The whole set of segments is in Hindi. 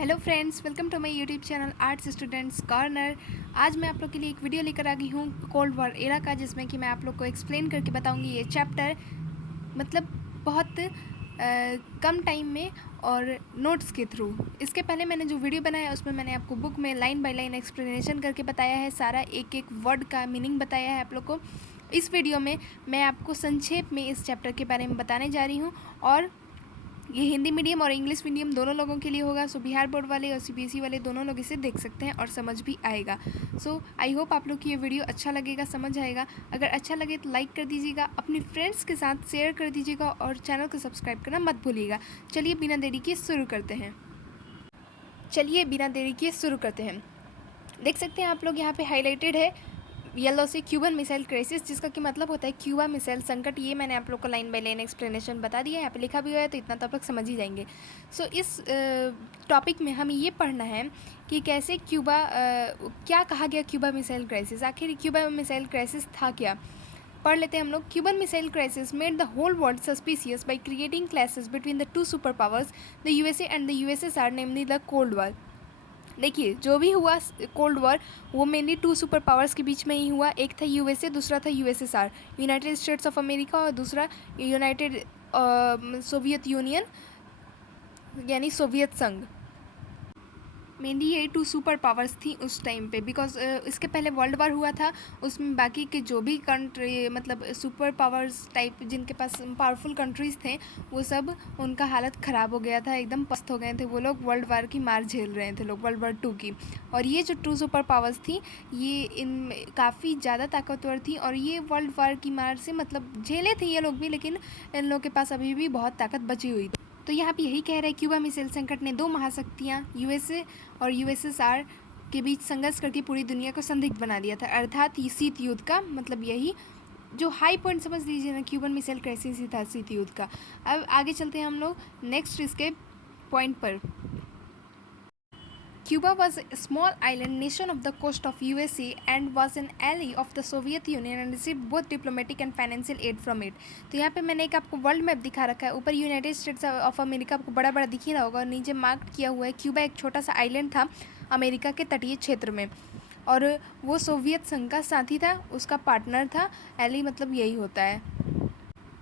Hello friends, welcome to my YouTube channel arts students corner. आज मैं आप लोग के लिए एक वीडियो लेकर आ गई हूँ कोल्ड वॉर एरा का, जिसमें कि मैं आप लोग को एक्सप्लेन करके बताऊँगी ये चैप्टर, मतलब बहुत कम टाइम में और नोट्स के थ्रू। इसके पहले मैंने जो वीडियो बनाया है उसमें मैंने आपको बुक में लाइन बाय लाइन एक्सप्लेनेशन करके बताया है, सारा एक एक वर्ड का मीनिंग बताया है आप लोग को। इस वीडियो में मैं आपको संक्षेप में इस चैप्टर के बारे में बताने जा रही हूँ, और ये हिंदी मीडियम और इंग्लिश मीडियम दोनों लोगों के लिए होगा। सो बिहार बोर्ड वाले और सीबीएसई वाले दोनों लोग इसे देख सकते हैं और समझ भी आएगा। सो आई होप आप लोग की ये वीडियो अच्छा लगेगा, समझ आएगा। अगर अच्छा लगे तो लाइक कर दीजिएगा, अपने फ्रेंड्स के साथ शेयर कर दीजिएगा और चैनल को सब्सक्राइब करना मत भूलिएगा। चलिए बिना देरी के शुरू करते हैं। देख सकते हैं आप लोग, यहाँ पे हाईलाइटेड है येलो से क्यूबन मिसाइल क्राइसिस, जिसका कि मतलब होता है क्यूबा मिसाइल संकट। ये मैंने आप लोग को लाइन बाय लाइन एक्सप्लेनेशन बता दिया है, यहाँ पे लिखा भी हुआ है, तो इतना तो आप लोग समझ ही जाएंगे। सो इस टॉपिक में हमें ये पढ़ना है कि कैसे क्या कहा गया क्यूबा मिसाइल क्राइसिस, आखिर क्यूबा मिसाइल क्राइसिस था क्या। पढ़ लेते हैं हम लोग। Cuban missile crisis made the whole world suspicious by creating clashes between the two super powers, the USA and the USSR, namely the cold war. देखिए, जो भी हुआ कोल्ड वॉर, वो मेनली टू सुपर पावर्स के बीच में ही हुआ। एक था यूएसए, दूसरा था USSR, United states of America, और दूसरा यूनाइटेड सोवियत यूनियन यानी सोवियत संघ। मेनली ये टू सुपर पावर्स थी उस टाइम पे, बिकॉज इसके पहले वर्ल्ड वार हुआ था, उसमें बाकी के जो भी कंट्री, मतलब सुपर पावर्स टाइप जिनके पास पावरफुल कंट्रीज़ थे, वो सब उनका हालत ख़राब हो गया था, एकदम पस्त हो गए थे वो लोग। वर्ल्ड वार की मार झेल रहे थे लोग, वर्ल्ड वार 2 की। और ये जो टू सुपर पावर्स थी, ये इन काफ़ी ज़्यादा ताकतवर थी, और ये वर्ल्ड वार की मार से मतलब झेले थे ये लोग भी, लेकिन इन लोगों के पास अभी भी बहुत ताकत बची हुई थी। तो यहाँ पे यही कह रहे हैं, क्यूबा मिसाइल संकट ने दो महाशक्तियाँ यूएसए और यूएसएसआर के बीच संघर्ष करके पूरी दुनिया को संदिग्ध बना दिया था, अर्थात ये शीत युद्ध का मतलब यही जो हाई पॉइंट समझ लीजिए ना, क्यूबन मिसाइल क्राइसिस ही था शीत युद्ध का। अब आगे चलते हैं हम लोग नेक्स्ट इसके पॉइंट पर। Cuba was a small island nation of the coast of USA and was an ally of the Soviet Union and received both diplomatic and financial aid from it। तो यहाँ पे मैंने एक आपको वर्ल्ड मैप दिखा रखा है, ऊपर यूनाइटेड स्टेट्स ऑफ अमेरिका आपको बड़ा बड़ा दिख ही रहा होगा, और नीचे मार्क किया हुआ है क्यूबा एक छोटा सा आइलैंड था अमेरिका के तटीय क्षेत्र में, और वो सोवियत संघ का साथी था, उसका पार्टनर था। एली मतलब यही होता है।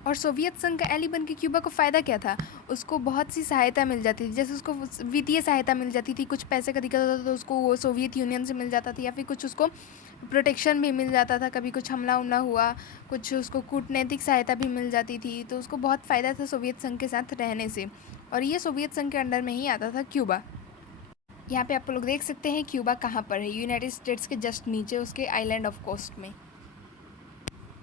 और सोवियत संघ का एली बन के क्यूबा को फ़ायदा क्या था, उसको बहुत सी सहायता मिल जाती थी, जैसे उसको वित्तीय सहायता मिल जाती थी, कुछ पैसे का दिक्कत होता था तो उसको वो सोवियत यूनियन से मिल जाता था, या फिर कुछ उसको प्रोटेक्शन भी मिल जाता था, कभी कुछ हमला उमला हुआ, कुछ उसको कूटनैतिक सहायता भी मिल जाती थी, तो उसको बहुत फ़ायदा था सोवियत संघ के साथ रहने से। और ये सोवियत संघ के अंडर में ही आता था क्यूबा। यहाँ पे आप लोग देख सकते हैं क्यूबा कहाँ पर है, यूनाइटेड स्टेट्स के जस्ट नीचे उसके आइलैंड ऑफ कोस्ट में।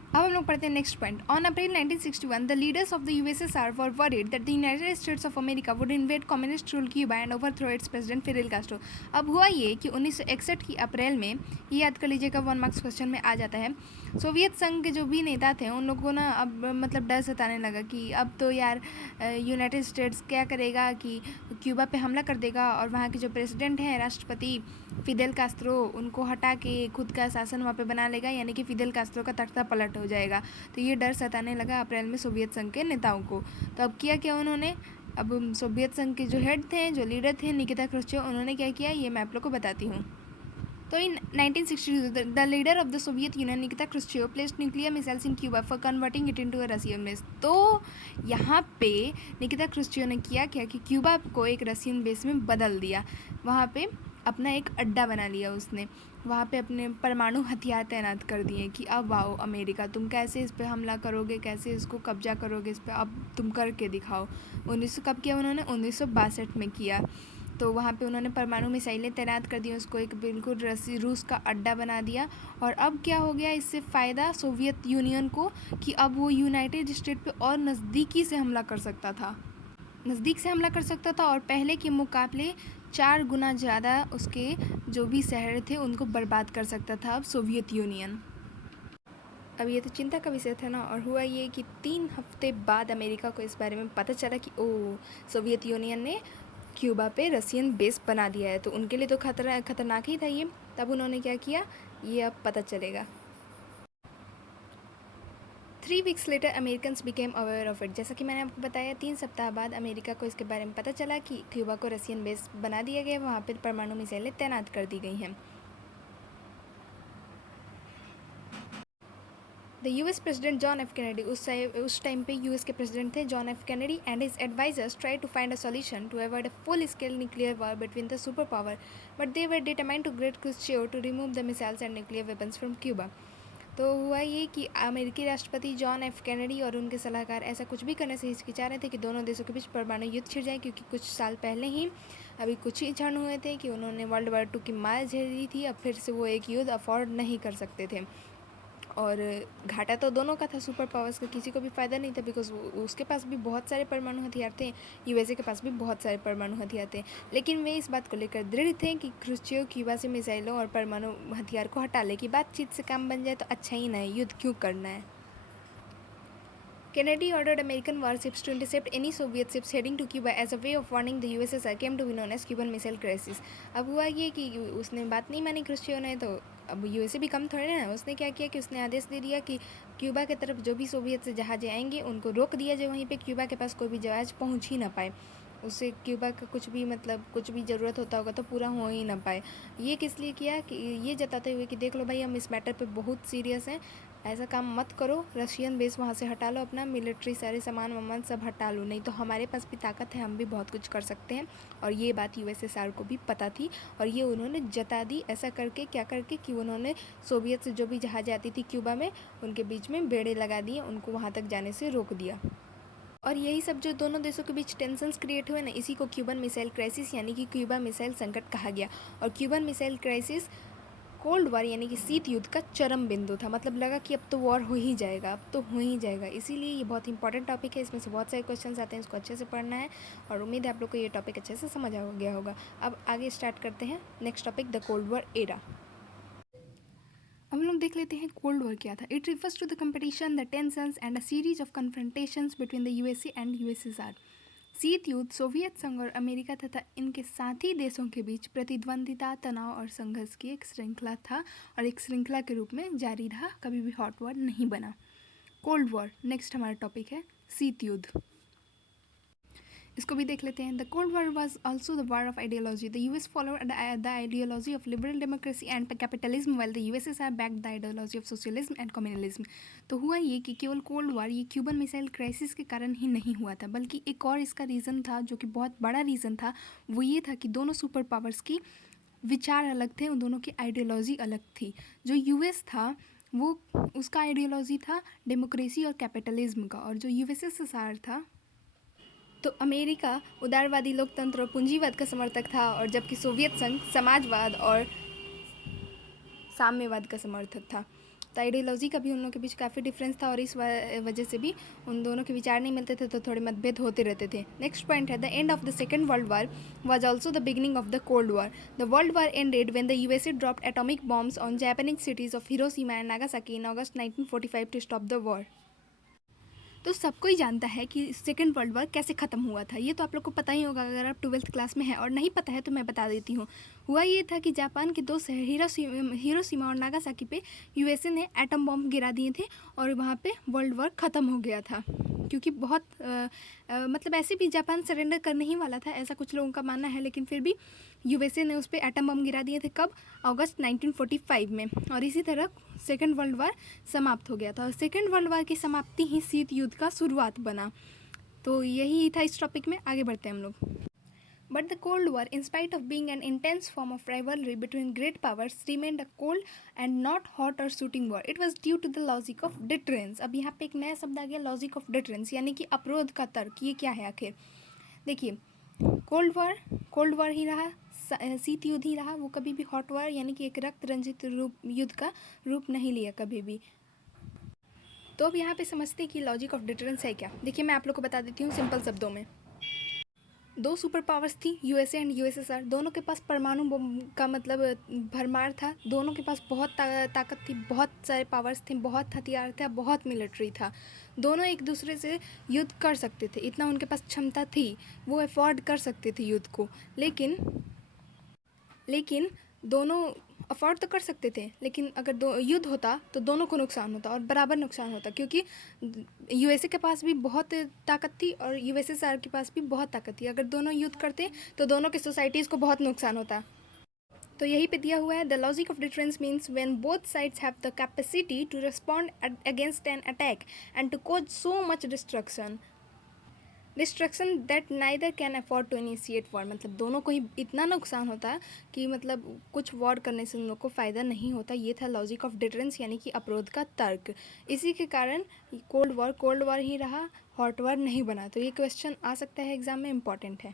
अब हम लोग पढ़ते हैं next point. On April 1961 the leaders of the USSR were worried that the United states of America would invade communist rule Cuba and overthrow it's president Fidel Castro. अब हुआ ये कि 1961 की अप्रैल में, ये याद कर लीजिएगा, 1 मार्क्स क्वेश्चन में आ जाता है, सोवियत संघ के जो भी नेता थे उन लोगों को ना अब मतलब डर सताने लगा कि अब तो यार यूनाइटेड स्टेट्स क्या करेगा कि क्यूबा पे हमला कर देगा, और वहाँ के जो प्रेसिडेंट हैं, राष्ट्रपति फिदेल कास्त्रो, उनको हटा के खुद का शासन वहाँ पे बना लेगा, यानी कि फिदेल कास्त्रो का तख्ता पलट हो जाएगा। तो ये डर सताने लगा अप्रैल में सोवियत संघ के नेताओं को। तो अब किया क्या उन्होंने, अब सोवियत संघ के जो हेड थे, जो लीडर थे, निकिता क्रुश्चेव, उन्होंने क्या किया ये मैं आप लोग को बताती हूँ। तो इन 1962 the leader of the Soviet union Nikita Khrushchev placed nuclear missiles in Cuba for converting it into a Russian base. तो यहाँ पे निकिता क्रुश्चेव ने किया क्या कि क्यूबा को एक रशियन बेस में बदल दिया, वहाँ पे अपना एक अड्डा बना लिया उसने, वहाँ पे अपने परमाणु हथियार तैनात कर दिए कि अब आओ अमेरिका, तुम कैसे इस पर हमला करोगे, कैसे इसको कब्जा करोगे इस पर, अब तुम करके दिखाओ। कब किया उन्होंने, 1962 में किया। तो वहाँ पे उन्होंने परमाणु मिसाइलें तैनात कर दी, उसको एक बिल्कुल रूस का अड्डा बना दिया। और अब क्या हो गया इससे फ़ायदा सोवियत यूनियन को कि अब वो यूनाइटेड स्टेट पे और नज़दीकी से हमला कर सकता था, नज़दीक से हमला कर सकता था, और पहले के मुकाबले 4 गुना ज़्यादा उसके जो भी शहर थे उनको बर्बाद कर सकता था अब सोवियत यूनियन। अब ये तो चिंता का विषय था ना। और हुआ ये कि 3 हफ्ते बाद अमेरिका को इस बारे में पता चला कि सोवियत यूनियन ने क्यूबा पे रशियन बेस बना दिया है, तो उनके लिए तो खतरनाक ही था ये। तब उन्होंने क्या किया, ये अब पता चलेगा। 3 weeks later Americans became aware of it. जैसा कि मैंने आपको बताया 3 सप्ताह बाद अमेरिका को इसके बारे में पता चला कि क्यूबा को रशियन बेस बना दिया गया, वहाँ पर परमाणु मिसाइलें तैनात कर दी गई हैं। The US president John F Kennedy, उस टाइम पे यूएस के प्रेसिडेंट थे John F Kennedy, and his advisers try to find a solution to avoid a full scale nuclear war between the super power, but they were determined to great Khrushchev to remove the missiles and nuclear weapons from Cuba. तो हुआ ये कि अमेरिकी राष्ट्रपति जॉन एफ कैनेडी और उनके सलाहकार ऐसा कुछ भी करने से हिचकिचा रहे थे कि दोनों देशों के बीच परमाणु युद्ध छिड़ जाए, क्योंकि कुछ साल पहले ही अभी कुछ ही क्षण हुए थे कि उन्होंने वर्ल्ड वार 2 की मार झेली थी। अब फिर से वो एक युद्ध अफोर्ड नहीं कर सकते थे, और घाटा तो दोनों का था, सुपर पावर्स का किसी को भी फ़ायदा नहीं था, बिकॉज उसके पास भी बहुत सारे परमाणु हथियार थे, यूएसए के पास भी बहुत सारे परमाणु हथियार थे। लेकिन वे इस बात को लेकर दृढ़ थे कि क्रुश्चियो क्यूबा से मिसाइलों और परमाणु हथियार को हटा ले, कि बातचीत से काम बन जाए तो अच्छा ही ना है, युद्ध क्यों करना है। Kennedy ordered American warships to intercept any Soviet ships heading to Cuba as a way of warning the USSR came to be known as Cuban Missile Crisis। अब हुआ ये कि उसने बात नहीं मानी क्रुश्चियो ने, तो अब यूएसए भी कम थोड़े ना, उसने क्या किया कि उसने आदेश दे दिया कि क्यूबा की तरफ जो भी सोवियत से जहाज़ें आएंगे उनको रोक दिया जाए, वहीं पे क्यूबा के पास कोई भी जहाज़ पहुंच ही ना पाए, उससे क्यूबा का कुछ भी कुछ भी ज़रूरत होता होगा तो पूरा हो ही ना पाए। ये किस लिए किया कि ये जताते हुए कि देख लो भाई, हम इस मैटर पे बहुत सीरियस हैं, ऐसा काम मत करो, रशियन बेस वहाँ से हटा लो, अपना मिलिट्री सारे सामान वामान सब हटा लो, नहीं तो हमारे पास भी ताकत है, हम भी बहुत कुछ कर सकते हैं। और ये बात यूएसएसआर को भी पता थी, और ये उन्होंने जता दी ऐसा करके, क्या करके कि उन्होंने सोवियत से जो भी जहाज़ आती थी क्यूबा में, उनके बीच में बेड़े लगा दिए, उनको वहाँ तक जाने से रोक दिया। और यही सब जो दोनों देशों के बीच टेंशन्स क्रिएट हुए ना, इसी को क्यूबन मिसाइल क्राइसिस यानी कि क्यूबा मिसाइल संकट कहा गया। और Cuban missile crisis cold war यानी कि शीत युद्ध का चरम बिंदु था, मतलब लगा कि अब तो वॉर हो ही जाएगा, अब तो हो ही जाएगा। इसीलिए ये बहुत इंपॉर्टेंट टॉपिक है, इसमें से बहुत सारे क्वेश्चंस आते हैं, इसको अच्छे से पढ़ना है, और उम्मीद है आप लोग को ये टॉपिक अच्छे से समझ आ गया होगा। अब आगे स्टार्ट करते हैं next topic, the cold war era. हम लोग देख लेते हैं कोल्ड वॉर क्या था। It refers to the competition, the tensions and a series of confrontations between the USA and USSR. शीत युद्ध सोवियत संघ और अमेरिका तथा इनके साथी देशों के बीच प्रतिद्वंदिता, तनाव और संघर्ष की एक श्रृंखला था, और एक श्रृंखला के रूप में जारी रहा, कभी भी हॉट वॉर नहीं बना। कोल्ड वॉर नेक्स्ट हमारा टॉपिक है, शीत युद्ध। इसको भी देख लेते हैं। The cold war was also the war of ideology. The US followed the ideology of liberal democracy and capitalism, well the USSR backed the ideology of socialism and communalism. तो हुआ ये कि केवल कोल्ड वॉर ये क्यूबन मिसाइल क्राइसिस के कारण ही नहीं हुआ था, बल्कि एक और इसका रीज़न था, जो कि बहुत बड़ा रीज़न था। वो ये था कि दोनों सुपर पावर्स की विचार अलग थे, उन दोनों की आइडियोलॉजी अलग थी। जो यूएस था वो उसका आइडियोलॉजी था डेमोक्रेसी और कैपिटलिज्म का, और जो यूएसएसआर था तो अमेरिका उदारवादी लोकतंत्र और पूंजीवाद का समर्थक था, और जबकि सोवियत संघ समाजवाद और साम्यवाद का समर्थक था। तो आइडियोलॉजी का भी उन लोगों के बीच काफ़ी डिफरेंस था, और इस वजह से भी उन दोनों के विचार नहीं मिलते थे, तो थोड़े मतभेद होते रहते थे। नेक्स्ट पॉइंट है, the end of the second world war was also the beginning of the cold war. The world war ended when the USA dropped atomic bombs on Japanese cities of Hiroshima and Nagasaki in August 1945 to stop the war. तो सबको ही जानता है कि सेकेंड वर्ल्ड वॉर कैसे ख़त्म हुआ था, ये तो आप लोग को पता ही होगा अगर आप 12th क्लास में है, और नहीं पता है तो मैं बता देती हूँ। हुआ ये था कि जापान के दो शहर हिरोशिमा और नागासाकी पे यूएसए ने एटम बॉम्ब गिरा दिए थे, और वहाँ पे वर्ल्ड वॉर ख़त्म हो गया था, क्योंकि बहुत मतलब ऐसे भी जापान सरेंडर करने ही वाला था, ऐसा कुछ लोगों का मानना है, लेकिन फिर भी यूएसए ने उस पर एटम बम गिरा दिए थे। कब? अगस्त 1945 में। और इसी तरह सेकेंड वर्ल्ड वार समाप्त हो गया था, और सेकेंड वर्ल्ड वार की समाप्ति ही शीत युद्ध का शुरुआत बना। तो यही था इस टॉपिक में, आगे बढ़ते हैं हम लोग। But the Cold War, in spite of being an intense form of rivalry between great powers, remained a cold and not hot or shooting war. It was due to the logic of deterrence. अब यहाँ पे एक नया शब्द आ गया, लॉजिक ऑफ डिटरेंस, यानी कि अपरोध का तर्क। ये क्या है आखिर? देखिए, कोल्ड वॉर ही रहा, शीत युद्ध ही रहा, वो कभी भी हॉट वॉर यानी कि एक रक्त रंजित युद्ध का रूप नहीं लिया कभी भी। तो अब यहाँ पे समझते हैं कि लॉजिक ऑफ डिटरेंस है क्या। देखिए, मैं आप लोग को बता देती हूँ सिंपल शब्दों में। दो सुपर पावर्स थी, यूएसए एंड यूएसएसआर। दोनों के पास परमाणु बम का मतलब भरमार था, दोनों के पास बहुत ताकत थी, बहुत सारे पावर्स थे, बहुत हथियार थे, बहुत मिलिट्री था। दोनों एक दूसरे से युद्ध कर सकते थे, इतना उनके पास क्षमता थी, वो अफोर्ड कर सकते थे युद्ध को। लेकिन दोनों अफोर्ड तो कर सकते थे, लेकिन अगर दो युद्ध होता तो दोनों को नुकसान होता और बराबर नुकसान होता, क्योंकि यूएसए के पास भी बहुत ताकत थी और यूएसएसआर के पास भी बहुत ताकत थी। अगर दोनों युद्ध करते तो दोनों की सोसाइटीज़ को बहुत नुकसान होता। तो यही पे दिया हुआ है, the logic of difference means when both sides have the capacity to respond against an attack and to cause so much destruction that neither can afford to initiate war. मतलब दोनों को ही इतना नुकसान होता है कि मतलब कुछ वॉर करने से उन लोग को फ़ायदा नहीं होता। ये था लॉजिक ऑफ डिफरेंस यानी कि अवरोध का तर्क। इसी के कारण कोल्ड वॉर ही रहा, हॉट वॉर नहीं बना। तो ये क्वेश्चन आ सकता है एग्जाम में, इंपॉर्टेंट है।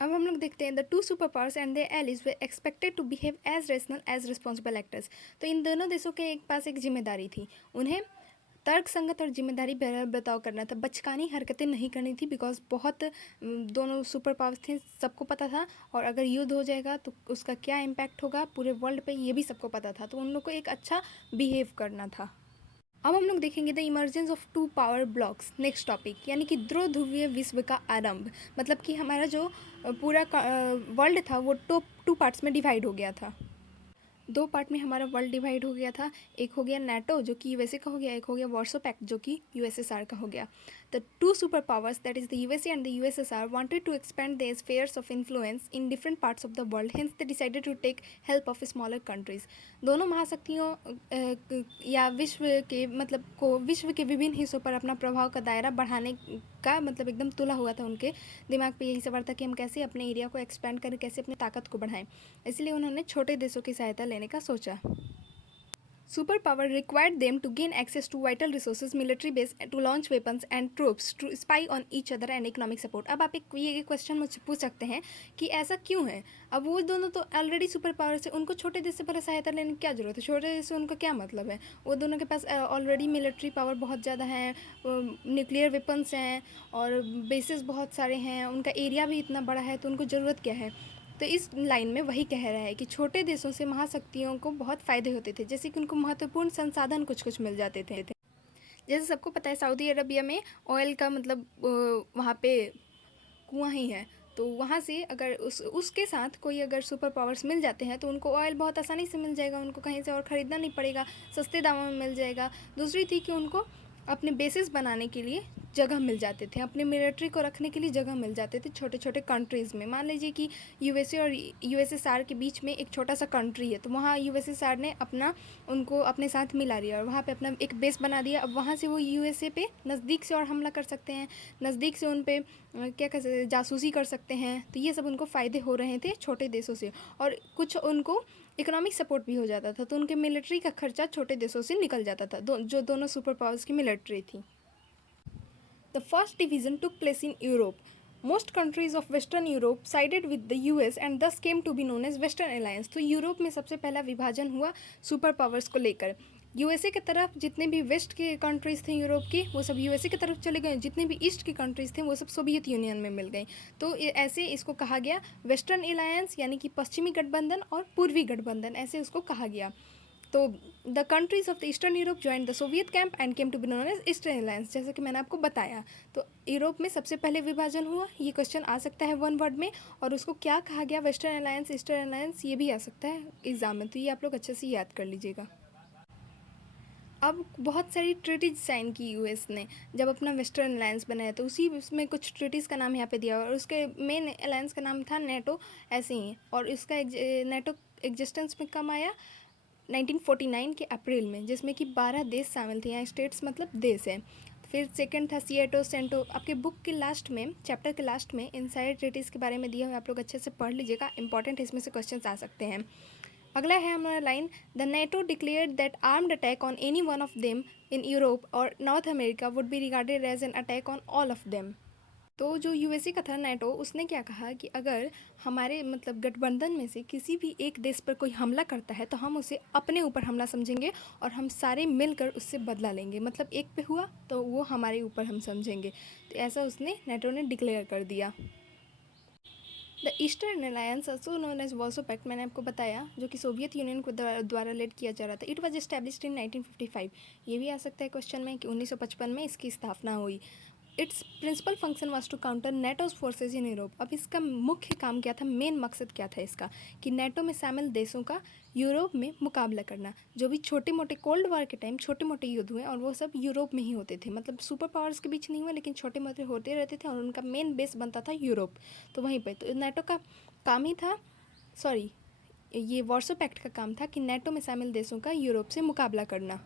अब हम लोग देखते हैं, the two super powers and their allies were expected to behave as rational as responsible actors. तो इन दोनों देशों के एक पास एक जिम्मेदारी थी, उन्हें तर्क संगत और जिम्मेदारी बर्ताव करना था, बचकानी हरकतें नहीं करनी थी। बिकॉज बहुत दोनों सुपर पावर्स थे, सबको पता था, और अगर युद्ध हो जाएगा तो उसका क्या इम्पैक्ट होगा पूरे वर्ल्ड पे ये भी सबको पता था। तो उन लोग को एक अच्छा बिहेव करना था। अब हम लोग देखेंगे the emergence of two power blocks, next topic, यानी कि ध्रुव ध्रुवीय विश्व का आरंभ। मतलब कि हमारा जो पूरा वर्ल्ड था वो टू पार्ट्स में डिवाइड हो गया था। दो पार्ट में हमारा वर्ल्ड डिवाइड हो गया था। एक हो गया नाटो जो कि यूएसए का हो गया, एक हो गया वार्सो पैक्ट जो कि यूएसएसआर का हो गया। The two super powers that is the USA and the USSR wanted to expand their spheres of influence in different parts of the world, hence they decided to take help of smaller countries. दोनों महाशक्तियों या विश्व के विभिन्न हिस्सों पर अपना प्रभाव का दायरा बढ़ाने का मतलब एकदम तुला हुआ था। उनके दिमाग पे यही सवाल था कि हम कैसे अपने एरिया को एक्सपेंड करें, कैसे अपनी ताकत को बढ़ाएं। इसलिए उन्होंने छोटे देशों की सहायता लेने का सोचा। Super power required them to gain access to vital resources, military base, to launch weapons and troops, to spy on each other and economic support। अब आप ये क्वेश्चन मुझसे पूछ सकते हैं कि ऐसा क्यों है। अब वो दोनों तो ऑलरेडी सुपर पावर से, उनको छोटे देश से भला सहायता लेने की क्या ज़रूरत है, छोटे देश से उनका क्या मतलब है। वो दोनों के पास ऑलरेडी मिलिट्री पावर बहुत ज़्यादा है, न्यूक्लियर वेपन्स हैं और बेसिस बहुत सारे हैं, उनका एरिया भी इतना बड़ा है, तो उनको ज़रूरत क्या है। तो इस लाइन में वही कह रहा है कि छोटे देशों से महाशक्तियों को बहुत फ़ायदे होते थे, जैसे कि उनको महत्वपूर्ण संसाधन कुछ मिल जाते थे। जैसे सबको पता है सऊदी अरबिया में ऑयल का मतलब वहाँ पे कुआं ही है, तो वहाँ से अगर उसके साथ कोई अगर सुपर पावर्स मिल जाते हैं तो उनको ऑयल बहुत आसानी से मिल जाएगा, उनको कहीं से और ख़रीदना नहीं पड़ेगा, सस्ते दामों में मिल जाएगा। दूसरी थी कि उनको अपने बेसिस बनाने के लिए जगह मिल जाते थे, अपने मिलिट्री को रखने के लिए जगह मिल जाते थे छोटे छोटे कंट्रीज़ में। मान लीजिए कि यूएसए और यूएसएसआर के बीच में एक छोटा सा कंट्री है, तो वहाँ यूएसएसआर ने उनको अपने साथ मिला लिया और वहाँ पे अपना एक बेस बना दिया। अब वहाँ से वो यूएसए पे नज़दीक से और हमला कर सकते हैं, नज़दीक से उन पे क्या कह सकते, जासूसी कर सकते हैं। तो ये सब उनको फ़ायदे हो रहे थे छोटे देशों से, और कुछ उनको इकोनॉमिक सपोर्ट भी हो जाता था। तो उनके मिलिट्री का खर्चा छोटे देशों से निकल जाता था, जो दोनों सुपर पावर्स की मिलिट्री थी। The first division took place in Europe. Most countries of western Europe sided with the US and thus came to be known as western alliance. तो यूरोप में सबसे पहला विभाजन हुआ सुपर पावर्स को लेकर। यूएसए की तरफ जितने भी वेस्ट के कंट्रीज़ थे यूरोप के, वो सब यूएसए की तरफ चले गए, जितने भी ईस्ट के कंट्रीज़ थे वो सब सोवियत यूनियन में मिल गए। तो ऐसे इसको कहा गया वेस्टर्न अलायंस, यानी कि पश्चिमी गठबंधन और पूर्वी गठबंधन, ऐसे उसको कहा गया। तो the countries of the eastern Europe join the Soviet camp and came to be known as eastern alliance, जैसे कि मैंने आपको बताया। तो यूरोप में सबसे पहले विभाजन हुआ, ये क्वेश्चन आ सकता है वन वर्ड में, और उसको क्या कहा गया, वेस्टर्न अलायंस, ईस्टर्न अलायंस, ये भी आ सकता है एग्जाम में। तो ये आप लोग अच्छे से याद कर लीजिएगा। अब बहुत सारी ट्रीटीज साइन की यूएस ने जब अपना वेस्टर्न अलायंस बनाया, तो उसी उसमें कुछ ट्रीटीज़ का नाम यहाँ पे दिया हुआ, और उसके मेन अलायंस का नाम था नेटो, ऐसे ही। और इसका नेटो एग्जिस्टेंस में कम आया 1949 के अप्रैल में, जिसमें कि 12 देश शामिल थे। यहाँ स्टेट्स मतलब देश है। फिर सेकंड था सिएटो सेंटो। आपके बुक के लास्ट में, चैप्टर के लास्ट में इन सारे ट्रीटीज़ के बारे में दिया हुआ, आप लोग अच्छे से पढ़ लीजिएगा, इंपॉर्टेंट इसमें से क्वेश्चन आ सकते हैं। अगला है हमारा line, the NATO declared that armed attack on any one of them in Europe और North America would be regarded as an attack on all of them. तो जो यूएसए का था नेटो, उसने क्या कहा कि अगर हमारे मतलब गठबंधन में से किसी भी एक देश पर कोई हमला करता है तो हम उसे अपने ऊपर हमला समझेंगे और हम सारे मिलकर उससे बदला लेंगे। मतलब एक पे हुआ तो वो हमारे ऊपर हम समझेंगे। तो ऐसा उसने नेटो ने डिक्लेयर कर दिया। The eastern alliance also known as Warsaw pact, मैंने आपको बताया, जो कि सोवियत यूनियन को द्वारा लेड किया जा रहा था। It was established in 1955। ये भी आ सकता है क्वेश्चन में कि 1955 में इसकी स्थापना हुई। Its principal function was to counter NATO's forces in Europe. अब इसका मुख्य काम क्या था, मेन मकसद क्या था इसका, कि नेटो में शामिल देशों का यूरोप में मुकाबला करना। जो भी छोटे मोटे कोल्ड वॉर के टाइम छोटे मोटे युद्ध हुए और वो सब यूरोप में ही होते थे, मतलब सुपर पावर्स के बीच नहीं हुए लेकिन छोटे मोटे होते रहते थे और उनका मेन बेस बनता था यूरोप। तो वहीं पर तो नेटो का काम ही था, सॉरी ये वार्सो पैक्ट का काम था कि नेटो में शामिल देशों का यूरोप से मुकाबला करना।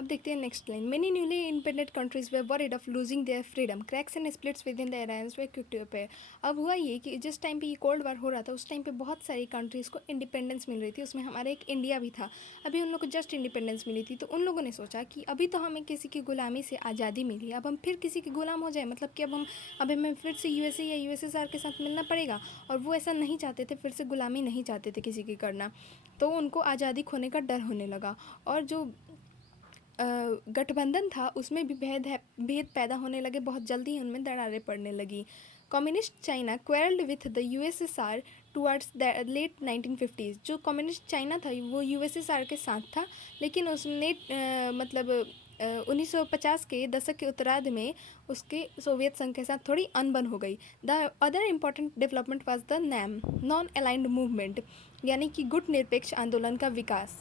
अब देखते हैं next line. Many newly independent countries were worried of losing their freedom, cracks and splits within the alliance were quick to appear. अब हुआ ये कि जिस टाइम पे ये कोल्ड वार हो रहा था उस टाइम पे बहुत सारी कंट्रीज़ को इंडिपेंडेंस मिल रही थी, उसमें हमारा एक इंडिया भी था। अभी उन लोगों को जस्ट इंडिपेंडेंस मिली थी, तो उन लोगों ने सोचा कि अभी तो हमें किसी की गुलामी से आज़ादी मिली, अब हम फिर किसी के गुलाम हो जाए, मतलब कि अब हमें फिर से यूएसए या यूएसएसआर के साथ मिलना पड़ेगा। और वो ऐसा नहीं चाहते थे, फिर से गुलामी नहीं चाहते थे किसी की करना, तो उनको आज़ादी खोने का डर होने लगा। और जो गठबंधन था उसमें भी भेद पैदा होने लगे, बहुत जल्दी ही उनमें दरारें पड़ने लगी। Communist China quarrelled with the USSR towards the late 1950s। जो कम्युनिस्ट चाइना था वो यूएसएसआर के साथ था, लेकिन उसने मतलब 1950 के दशक के उत्तरार्ध में उसके सोवियत संघ के साथ थोड़ी अनबन हो गई। The other important development was the NAM non aligned movement, यानी कि गुट निरपेक्ष आंदोलन का विकास।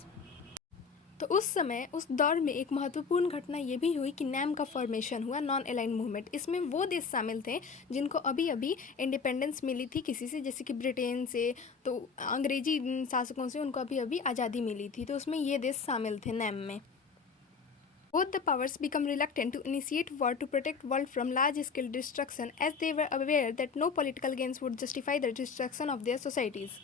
तो उस समय उस दौर में एक महत्वपूर्ण घटना ये भी हुई कि नैम का फॉर्मेशन हुआ, नॉन अलाइंड मूवमेंट। इसमें वो देश शामिल थे जिनको अभी अभी इंडिपेंडेंस मिली थी किसी से, जैसे कि ब्रिटेन से, तो अंग्रेजी शासकों से उनको अभी अभी आज़ादी मिली थी, तो उसमें ये देश शामिल थे नैम में। Both the powers become reluctant to initiate war to protect world from large-scale destruction, as they were aware that no political gains would justify the destruction of their societies.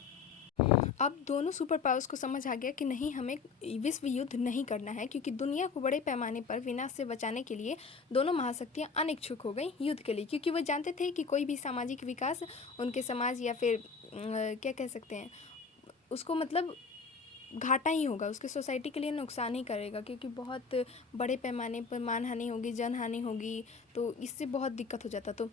अब दोनों सुपर पावर्स को समझ आ गया कि नहीं, हमें विश्व युद्ध नहीं करना है, क्योंकि दुनिया को बड़े पैमाने पर विनाश से बचाने के लिए दोनों महाशक्तियाँ अनिच्छुक हो गई युद्ध के लिए, क्योंकि वो जानते थे कि कोई भी सामाजिक विकास उनके समाज या फिर क्या कह सकते हैं उसको, मतलब घाटा ही होगा, उसके सोसाइटी के लिए नुकसान ही करेगा, क्योंकि बहुत बड़े पैमाने पर मानहानि होगी, जनहानि होगी, तो इससे बहुत दिक्कत हो जाता। तो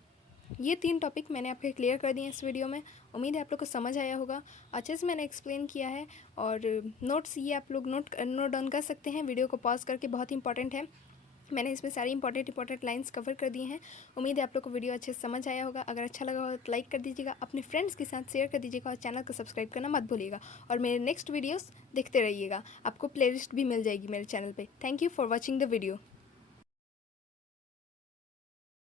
ये 3 टॉपिक मैंने आपके क्लियर कर दिए इस वीडियो में। उम्मीद है आप लोग को समझ आया होगा, अच्छे से मैंने एक्सप्लेन किया है। और नोट्स ये आप लोग नोट डाउन कर सकते हैं, वीडियो को पॉज करके, बहुत इंपॉर्टेंट है। मैंने इसमें सारी इंपॉर्टेंट लाइंस कवर कर दी हैं। उम्मीद है आप लोग को वीडियो अच्छे से समझ आया होगा। अगर अच्छा लगा हो तो लाइक कर दीजिएगा, अपने फ्रेंड्स के साथ शेयर कर दीजिएगा और चैनल को सब्सक्राइब करना मत भूलिएगा। और मेरे नेक्स्ट वीडियोस देखते रहिएगा, आपको प्लेलिस्ट भी मिल जाएगी मेरे चैनल पे। Thank you for watching the video.